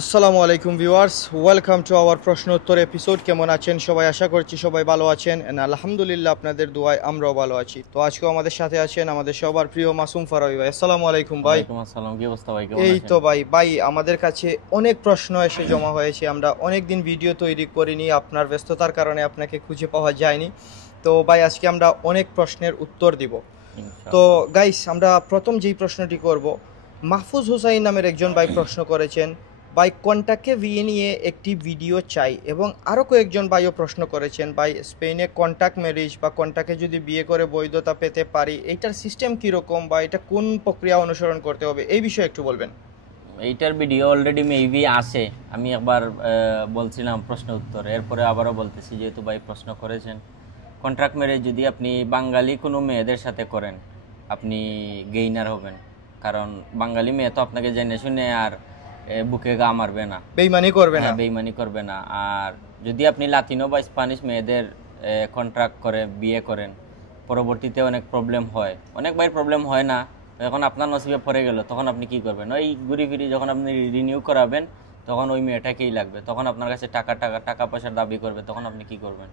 আসসালামু আলাইকুম viewers, welcome to our প্রশ্ন উত্তর এপিসোড। কেমন আছেন সবাই? আশা করছি সবাই ভালো আছেন। আলহামদুলিল্লাহ, আপনাদের দোয়ায় আমরাও ভালো আছি। তো আজকেও আমাদের সাথে আছেন আমাদের সবার প্রিয় মাসুম ফারাবী ভাই। আসসালামু আলাইকুম ভাই। ওয়ালাইকুম আসসালাম। কি অবস্থা ভাই, কেমন এই আছেন? তো ভাই আমাদের কাছে অনেক প্রশ্ন এসে জমা হয়েছে। আমরা অনেক দিন ভিডিও তৈরি করিনি, আপনার ব্যস্ততার কারণে আপনাকে খুঁজে পাওয়া যায়নি। তো ভাই, আজকে আমরা অনেক প্রশ্নের উত্তর দিব। তো ইনশাআল্লাহ। গাইস, আমরা প্রথম যেই প্রশ্নটি করব, মাহফুজ হুসাইন নামের একজন ভাই প্রশ্ন করেছেন, ভাই কন্টাক্টে বিয়ে নিয়ে একটি ভিডিও চাই। এবং আরও কয়েকজন ভাইও প্রশ্ন করেছেন, ভাই স্পেনে কন্টাক্ট ম্যারেজ বা কন্টাক্টে যদি বিয়ে করে বৈধতা পেতে পারি, এইটার সিস্টেম কীরকম বা এটা কোন প্রক্রিয়া অনুসরণ করতে হবে, এই বিষয়ে একটু বলবেন। এইটার ভিডিও অলরেডি মেবি আছে, আমি একবার বলছিলাম প্রশ্ন উত্তর, এরপরে আবারও বলতেছি যেহেতু ভাই প্রশ্ন করেছেন। কন্ট্রাক্ট ম্যারেজ যদি আপনি বাঙালি কোনো মেয়েদের সাথে করেন, আপনি গেইনার হবেন। কারণ বাঙালি মেয়ে তো আপনাকে জেনে শুনে আর বুকে গা মারবে না, বেইমানি করবে না। হ্যাঁ বেইমানি করবে না। আর যদি আপনি লাতিনো বা স্প্যানিশ মেয়েদের কন্ট্রাক্ট করে বিয়ে করেন, পরবর্তীতে অনেক প্রবলেম হয়। অনেক ভাই প্রবলেম হয় না, এখন আপনার নসিবে পড়ে গেল, তখন আপনি কি করবেন? ওই ঘুরি ফিরি যখন আপনি রিনিউ করাবেন, তখন ওই মেয়েটাকেই লাগবে, তখন আপনার কাছে টাকা টাকা টাকা পয়সার দাবি করবে, তখন আপনি কি করবেন?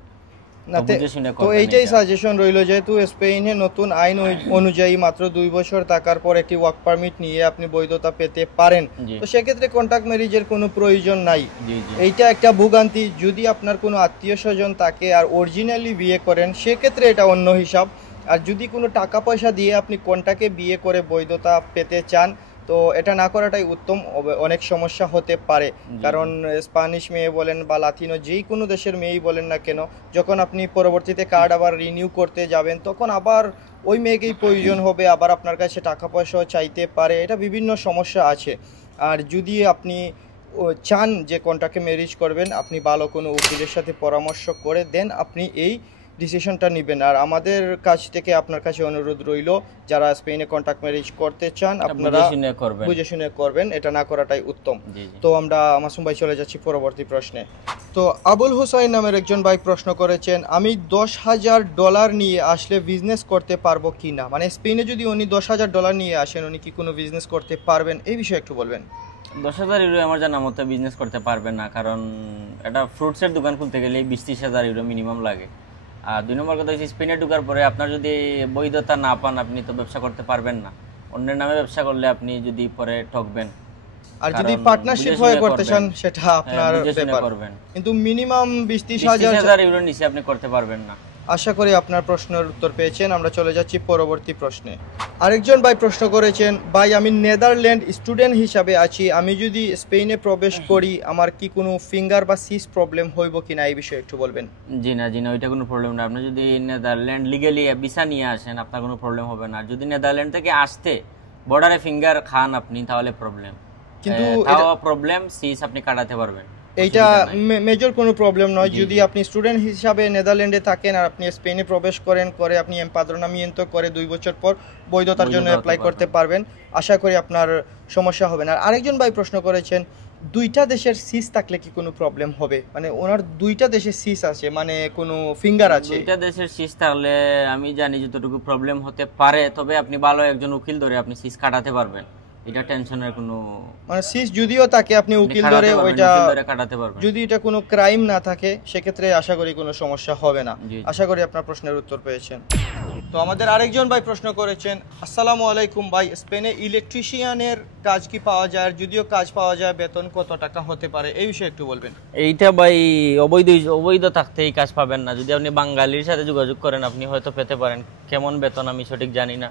না তো বুঝে শুনে তো করবেন এইটাই এটা। সাজেশন রইল, যেহেতু স্পেনে নতুন আইন অনুযায়ী মাত্র 2 বছর থাকার পর একটি ওয়ার্ক পারমিট নিয়ে আপনি বৈধতা পেতে পারেন। জি তো সেক্ষেত্রে কন্ট্যাক্ট ম্যারেজের কোনো প্রয়োজন নাই। জি জি এইটা একটা ভোগান্তি। যদি আপনার কোনো আত্মীয় স্বজন থাকে আর অরিজিনালি বিয়ে করেন, সেক্ষেত্রে এটা অন্য হিসাব। আর যদি কোনো টাকা পয়সা দিয়ে আপনি কন্ট্যাক্টে বিয়ে করে বৈধতা পেতে চান, তো এটা না করাটাই উত্তম। অনেক সমস্যা হতে পারে। জি জি কারণ স্প্যানিশ মেয়ে বলেন বা লাতিনো যেই কোনো দেশের মেয়েই বলেন না কেন, যখন আপনি পরবর্তীতে কার্ড আবার রিনিউ করতে যাবেন, তখন আবার ওই মেয়েকেই প্রয়োজন হবে, আবার আপনার কাছে টাকা পয়সাও চাইতে পারে। এটা বিভিন্ন সমস্যা আছে। আর যদি আপনি চান যে কন্ট্রাক্টে ম্যারেজ করবেন, আপনি ভালো কোনো উকিলের সাথে পরামর্শ করে দেন আপনি এই ডিসিশনটা নেবেন। আর আমাদের কাছ থেকে আপনার কাছে অনুরোধ রইল, যারা স্পেনে কন্ট্রাক্ট ম্যারেজ করতে চান এটা আপনারা বুঝে শুনে করবেন। বুঝে শুনে করবেন, এটা না করাটাই উত্তম। জি জি তো আমরা মাসুম ভাই চলে যাচ্ছি পরবর্তী প্রশ্নে। তো আবুল হুসাইন নামের একজন ভাই প্রশ্ন করেছেন, আমি $10,000 নিয়ে আসলে বিজনেস করতে পারবো কি না? মানে স্পেনে যদি উনি $10,000 নিয়ে আসেন, উনি কি কোনো বিজনেস করতে পারবেন? এই বিষয়ে একটু বলবেন। 10,000 ইউরো আমার জানা মতো বিজনেস করতে পারবেন না, কারণ এটা ফ্রুটসের দোকান খুলতে গেলে 20-30 হাজার ইউরো মিনিমাম লাগে। আর দুই নম্বর কথা হচ্ছে, স্পেনে ঢোকার পরে আপনার যদি বৈধতা না পান, আপনি তো ব্যবসা করতে পারবেন না। অন্যের নামে ব্যবসা করলে আপনি যদি পরে ঠকবেন। আর যদি কারণ পার্টনারশিপ বুঝে হয়ে শুনে করতে চান, করবেন। সেটা হ্যাঁ, আপনার বুঝে শুনে ব্যাপার। করবেন। কিন্তু মিনিমাম 20-30 বিশ ত্রিশ হাজার। হাজার ইউরোর নিচে আপনি করতে পারবেন না। আশা করি আপনার প্রশ্নের উত্তর পেয়েছেন। আমরা চলে যাচ্ছি পরবর্তী প্রশ্নে। আরেকজন ভাই প্রশ্ন করেছেন, ভাই আমি নেদারল্যান্ড স্টুডেন্ট হিসাবে আছি, আমি যদি স্পেনে প্রবেশ করি, আমার কি কোনো ফিঙ্গার বা সিস প্রবলেম হইব কিনা, এই বিষয়ে একটু বলবেন। জি না, ওইটা কোনো প্রবলেম না। আপনি যদি নেদারল্যান্ড লিগেলি ভিসা নিয়ে আসেন, আপনার কোনো প্রবলেম হবে না। আর যদি নেদারল্যান্ড থেকে আসতে বর্ডারে ফিঙ্গার খান আপনি, তাহলে প্রবলেম। কিন্তু এটা তাও প্রবলেম, সিস আপনি কাটাতে পারবেন, এইটা অসুবিধা নাই। মেজর কোনো প্রবলেম নয়। জি যদি জি আপনি স্টুডেন্ট হিসাবে নেদারল্যান্ডে থাকেন আর আপনি স্পেনে প্রবেশ করেন, করে আপনি এমপাদ্রোনামিento করে 2 বছর পর বৈধতার জন্য বৈধতা হতে অ্যাপ্লাই করতে পারবেন। আশা করি আপনার সমস্যা হবে না। আর আরেকজন ভাই প্রশ্ন করেছেন, দুইটা দেশের সিস থাকলে কি কোনো প্রবলেম হবে? মানে ওনার দুইটা দেশের সিস আছে, মানে কোনো ফিঙ্গার আছে। দুইটা দেশের সিস থাকলে আমি জানি যতটুকু প্রবলেম হতে পারে, তবে আপনি ভালো একজন উকিল ধরে আপনি সিস কাটাতে পারবেন। এটা টেনশনের কোনো, মানে সিস যদিও থাকে, আপনি আপনি উকিল ধরে কাটাতে পারবেন, ওইটা, উকিল ধরে কাটাতে পারবেন। যদি এটা কোনো ক্রাইম না থাকে, সেক্ষেত্রে আশা করি কোনো সমস্যা হবে না। জি আশা করি আপনার প্রশ্নের উত্তর পেয়েছেন। তো আমাদের আরেকজন ভাই প্রশ্ন করেছেন, আসসালামু আলাইকুম ভাই, স্পেনে ইলেকট্রিশিয়ানের কাজ কি পাওয়া যায়? আর যদিও কাজ পাওয়া যায়, বেতন কত টাকা হতে পারে, এই বিষয়ে একটু বলবেন। এইটা ভাই অবৈধ অবৈধ থাকতে এই কাজ পাবেন না। যদি আপনি বাঙালির সাথে যোগাযোগ করেন, আপনি হয়তো পেতে পারেন। কেমন বেতন আমি সঠিক জানি না,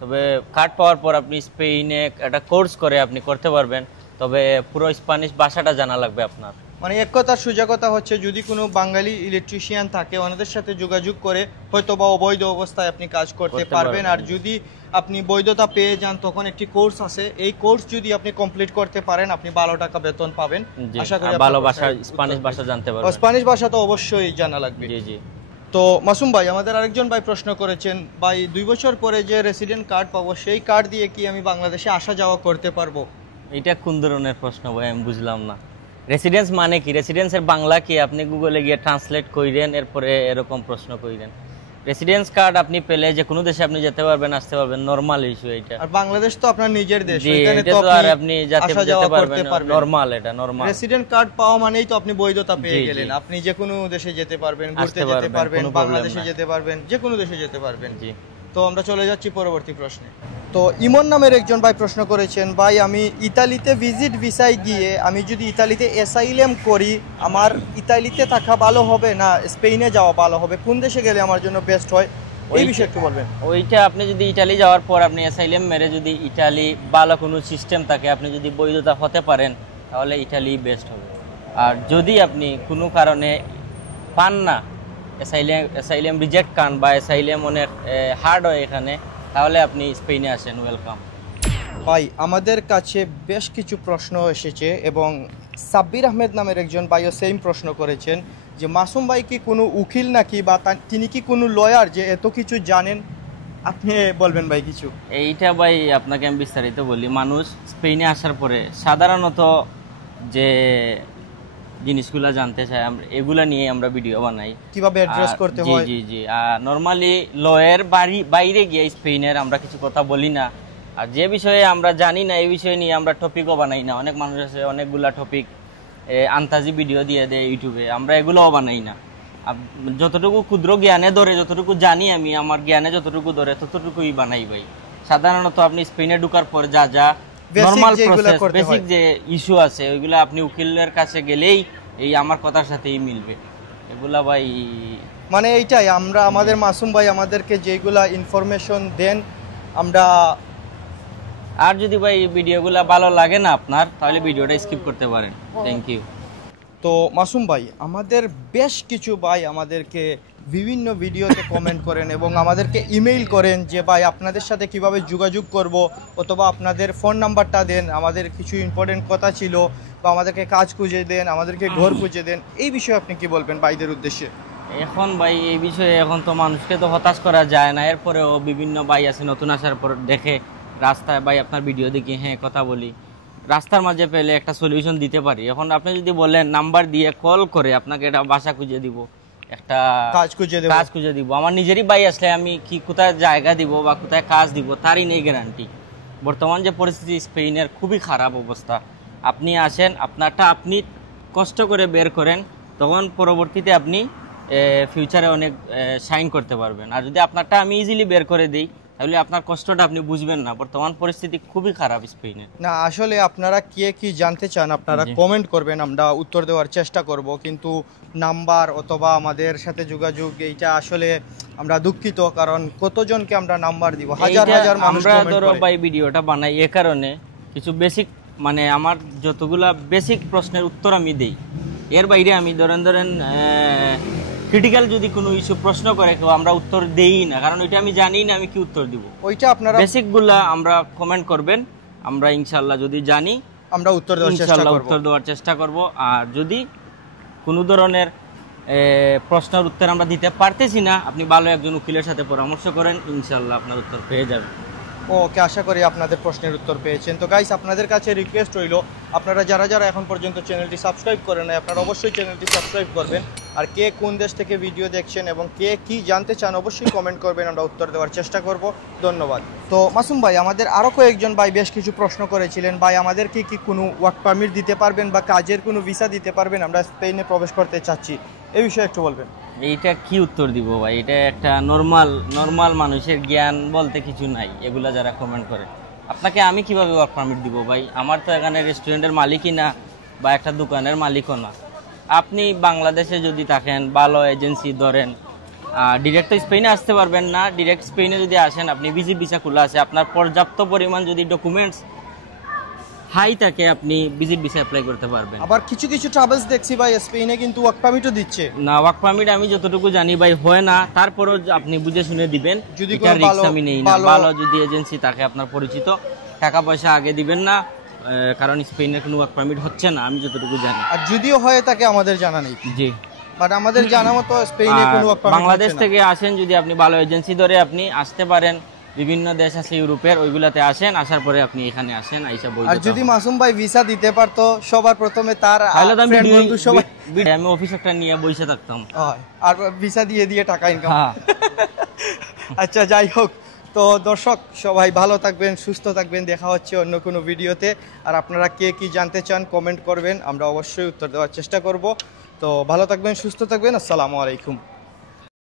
তবে কার্ড পাওয়ার পর আপনি স্পেনে একটা কোর্স করে আপনি করতে পারবেন। তবে পুরো স্প্যানিশ ভাষাটা জানা লাগবে আপনার। মানে এক কথার সোজা কথা হচ্ছে, যদি কোনো বাঙালি ইলেকট্রিশিয়ান থাকে, ওনাদের সাথে যোগাযোগ করে হয়তো বা অবৈধ অবস্থায় আপনি কাজ করতে পারবেন। আর যদি আপনি বৈধতা পেয়ে যান, তখন একটি কোর্স আছে, এই কোর্স যদি আপনি কমপ্লিট করতে পারেন, আপনি 12 টাকা বেতন পাবেন। জি, আশা করি ভালো আপনার ভাষা, প্রশ্নের স্প্যানিশ উত্তর ভাষা পেয়েছেন। জানতে পারবেন। স্প্যানিশ ভাষা তো অবশ্যই জানা লাগবে। জি জি তো মাসুম ভাই, আমাদের আরেকজন ভাই প্রশ্ন করেছেন, ভাই 2 বছর পরে যে রেসিডেন্ট কার্ড পাবো, সেই কার্ড দিয়ে কি আমি বাংলাদেশে আসা যাওয়া করতে পারবো? এটা কোন ধরনের প্রশ্ন ভাই, আমি বুঝলাম না। রেসিডেন্স মানে কি? রেসিডেন্সের বাংলা কি? আপনি গুগলে গিয়ে ট্রান্সলেট কইরেন, এরপরে এরকম প্রশ্ন কইরেন। রেসিডেন্স কার্ড আপনি পেলে যে কোনো দেশে আপনি যেতে পারবেন, আসতে পারবেন, নরমাল ইস্যু এটা। আর বাংলাদেশ তো আপনার নিজের দেশ, জি, এখানে এটা তো তো আর আপনি আসা যাওয়া যেতে করতে পারবেন, নরমাল, এটা নরমাল। রেসিডেন্ট কার্ড পাওয়া মানেই তো আপনি বৈধতা পেয়ে জি, জি। গেলেন, আপনি যে কোনো দেশে যেতে পারবেন, ঘুরতে আসতে যেতে পারবেন, পারবেন, কোনো problem বাংলাদেশে নাই। যেতে পারবেন, যে কোনো দেশে যেতে পারবেন। জি। তো আমরা চলে যাচ্ছি পরবর্তী প্রশ্নে। তো ইমন নামের একজন ভাই প্রশ্ন করেছেন, ভাই আমি ইতালিতে ভিজিট ভিসায় গিয়ে আমি যদি ইতালিতে অ্যাসাইলাম করি, আমার ইতালিতে থাকা ভালো হবে না স্পেনে যাওয়া ভালো হবে, কোন দেশে গেলে আমার জন্য বেস্ট হয়, এই বিষয়ে একটু বলবেন। ওইটা আপনি যদি ইটালি যাওয়ার পর আপনি অ্যাসাইলাম মেরে যদি ইটালি ভালো কোনো সিস্টেম থাকে, আপনি যদি বৈধতা হতে পারেন, তাহলে ইটালি বেস্ট হবে। আর যদি আপনি কোনো কারণে পান না, অ্যাসাইলাম রিজেক্ট কান বা অ্যাসাইলাম অনেক হার্ড হয় এখানে, তাহলে আপনি স্পেনে আসেন, ওয়েলকাম। ভাই আমাদের কাছে বেশ কিছু প্রশ্ন এসেছে এবং সাব্বির আহমেদ নামের একজন ভাইও সেম প্রশ্ন করেছেন যে মাসুম ভাই কি কোনো উকিল নাকি, বা তিনি কি কোনো লয়ার যে এত কিছু জানেন, আপনি বলবেন ভাই কিছু। এইটা ভাই আপনাকে আমি বিস্তারিত বলি। মানুষ স্পেনে আসার পরে সাধারণত যে জিনিসগুলো জানতে চায়, আমরা এগুলা নিয়ে আমরা ভিডিও বানাই, কিভাবে অ্যাড্রেস করতে জি হয়। জি জি। নর্মালি লয়ের বাইরে গিয়ে স্পেনের আমরা কিছু কথা বলি না। আর যে বিষয়ে আমরা জানি না এই বিষয় নিয়ে আমরা টপিকও বানাই না। অনেক মানুষ আছে অনেকগুলা টপিক আন্তাজি ভিডিও দিয়ে দেয় ইউটিউবে, আমরা এগুলোও বানাই না। যতটুকু ক্ষুদ্র জ্ঞানে ধরে, যতটুকু জানি আমি, আমার জ্ঞানে যতটুকু ধরে ততটুকুই বানাই ভাই। সাধারণত আপনি স্পেনে ঢোকার পর যা যা নরমাল প্রসেস, বেসিক যে ইস্যু আছে ওইগুলো আপনি উকিলের কাছে গেলেই এই আমার কথার সাথেই মিলবে এগুলা ভাই। মানে এইটাই আমরা, আমাদের মাসুম ভাই আমাদেরকে যেগুলা ইনফরমেশন দেন আমরা। আর যদি ভাই ভিডিওগুলা ভালো লাগে না আপনার, তাহলে ভিডিওটা স্কিপ করতে পারেন। Thank you. তো মাসুম ভাই আমাদের বেশ কিছু ভাই আমাদেরকে বিভিন্ন ভিডিওতে কমেন্ট করেন এবং আমাদেরকে ইমেইল করেন যে ভাই আপনাদের সাথে কিভাবে যোগাযোগ করব, অথবা আপনাদের ফোন নাম্বারটা দেন, আমাদের কিছু ইম্পর্টেন্ট কথা ছিল, বা আমাদেরকে কাজ খুঁজে দেন, আমাদেরকে ঘর খুঁজে দেন, এই বিষয়ে আপনি কি বলবেন ভাইদের উদ্দেশ্যে। এখন ভাই এই বিষয়ে এখন তো মানুষকে তো হতাশ করা যায় না, এরপরেও বিভিন্ন ভাই আছে নতুন আসার পর দেখে রাস্তায়, ভাই আপনার ভিডিও দেখি, হ্যাঁ কথা বলি, রাস্তার মাঝে পেলে একটা সলিউশন দিতে পারি। এখন আপনি যদি বলেন নাম্বার দিয়ে কল করে আপনাকে একটা বাসা খুঁজে দিব, একটা কাজ খুঁজে দিব, আমার নিজেরই ভাই আসলে আমি কি কোথায় জায়গা দিব বা কোথায় কাজ দিব তারই নেই গ্যারান্টি। বর্তমান যে পরিস্থিতি স্পেনের খুবই খারাপ অবস্থা। আপনি আসেন, আপনারটা আপনি কষ্ট করে বের করেন, তখন পরবর্তীতে আপনি ফিউচারে অনেক শাইন করতে পারবেন। আর যদি আপনারটা আমি ইজিলি বের করে দিই, তাহলে আপনার কষ্টটা আপনি বুঝবেন না। বর্তমান পরিস্থিতি খুবই খারাপ স্পেনে। না আসলে আপনারা কে কি জানতে চান আপনারা কমেন্ট করবেন, আমরা উত্তর দেওয়ার চেষ্টা করব, কিন্তু নাম্বার অথবা আমাদের সাথে যোগাযোগ এইটা আসলে আমরা দুঃখিত, কারণ কতজনকে আমরা নাম্বার দিব, হাজার হাজার মানুষ আমরা কমেন্ট ধরো করে। ভাই ভিডিওটা বানাই এ কারণে কিছু বেসিক, মানে আমার যতগুলা বেসিক প্রশ্নের উত্তর আমি দেই, এর বাইরে আমি ধরেন ক্রিটিক্যাল যদি কোনো ইস্যু প্রশ্ন করে কেউ, আমরা উত্তর দেই না, কারণ ওইটা আমি জানি না আমি কি উত্তর দিব। ওইটা আপনারা বেসিকগুলা আমরা কমেন্ট করবেন, আমরা ইনশাআল্লাহ যদি জানি আমরা উত্তর দেওয়ার চেষ্টা ইনশাআল্লাহ করব। উত্তর দেওয়ার চেষ্টা করব। আর যদি কোনো ধরনের প্রশ্নের উত্তর আমরা দিতে পারতেছি না, আপনি ভালো একজন উকিলের সাথে পরামর্শ করেন, ইনশাআল্লাহ আপনার উত্তর পেয়ে যাবেন। ওকে, আশা করি আপনাদের প্রশ্নের উত্তর পেয়েছেন। তো গাইস আপনাদের কাছে রিকোয়েস্ট রইল, আপনারা যারা যারা এখন পর্যন্ত চ্যানেলটি সাবস্ক্রাইব করেন নাই, আপনারা অবশ্যই চ্যানেলটি সাবস্ক্রাইব করবেন। আর কে কোন দেশ থেকে ভিডিও দেখছেন এবং কে কি জানতে চান অবশ্যই কমেন্ট করবেন, আমরা উত্তর দেওয়ার চেষ্টা করব। ধন্যবাদ। তো মাসুম ভাই আমাদের আরও কয়েকজন ভাই বেশ কিছু প্রশ্ন করেছিলেন, ভাই আমাদেরকে কি কোনো ওয়ার্ক পারমিট দিতে পারবেন বা কাজের কোনো ভিসা দিতে পারবেন, আমরা স্পেনে প্রবেশ করতে চাচ্ছি, এই বিষয়ে একটু বলবেন। এইটা কি উত্তর দিব ভাই? এটা একটা নর্মাল মানুষের জ্ঞান বলতে কিছু নাই। এগুলা যারা কমেন্ট করে, আপনাকে আমি কিভাবে ওয়ার্ক পারমিট দিব ভাই? আমার তো এখানে রেস্টুরেন্টের মালিকই না বা একটা দোকানের মালিকও না। আপনি বাংলাদেশে যদি থাকেন, ভালো এজেন্সি ধরেন, ডিরেক্ট তো স্পেনে আসতে পারবেন না। ডিরেক্ট স্পেনে যদি আসেন, আপনি ভিজিট ভিসা খোলা আছে, আপনার পর্যাপ্ত পরিমাণ যদি ডকুমেন্টস হাই থাকে, আপনি ভিজিট ভিসা অ্যাপ্লাই করতে পারবেন। আবার কিছু কিছু ট্রাভেলস দেখছি ভাই স্পেনে কিন্তু ওয়ার্ক পারমিটও দিচ্ছে না। ওয়ার্ক পারমিট আমি যতটুকু জানি ভাই হয় না, তারপরও আপনি বুঝে শুনে দিবেন। যদি এটা রিস্ক আমি নেই না। ভালো যদি এজেন্সি থাকে আপনার পরিচিত, টাকা পয়সা আগে দিবেন না, কারণ স্পেনের কোনো ওয়ার্ক পারমিট হচ্ছে না আমি যতটুকু জানি। আর যদিও হয়ে থাকে আমাদের জানা নেই। জি, বাট আমাদের জানা মতো স্পেনে কোনো ওয়ার্ক পারমিট বাংলাদেশ থেকে আসেন, যদি আপনি ভালো এজেন্সি ধরে আপনি আসতে পারেন, বিভিন্ন দেশ আছে ইউরোপের, ওইগুলাতে আসেন, আসার পরে আপনি এখানে আসেন, আইসা বই আর যদি মাসুম ভাই ভিসা দিতে পারতো সবার প্রথমে তার তাহলে তো আমি friend বন্ধু সবাই আমি অফিস একটা নিয়ে বসে থাকতাম। হয়, আর ভিসা দিয়ে দিয়ে টাকা ইনকাম। হ্যাঁ। আচ্ছা, যাই হোক, তো দর্শক সবাই ভালো থাকবেন, সুস্থ থাকবেন, দেখা হচ্ছে অন্য কোনো ভিডিওতে। আর আপনারা কে কি জানতে চান কমেন্ট করবেন, আমরা অবশ্যই উত্তর দেওয়ার চেষ্টা করব। তো ভালো থাকবেন, সুস্থ থাকবেন, আসসালামু আলাইকুম।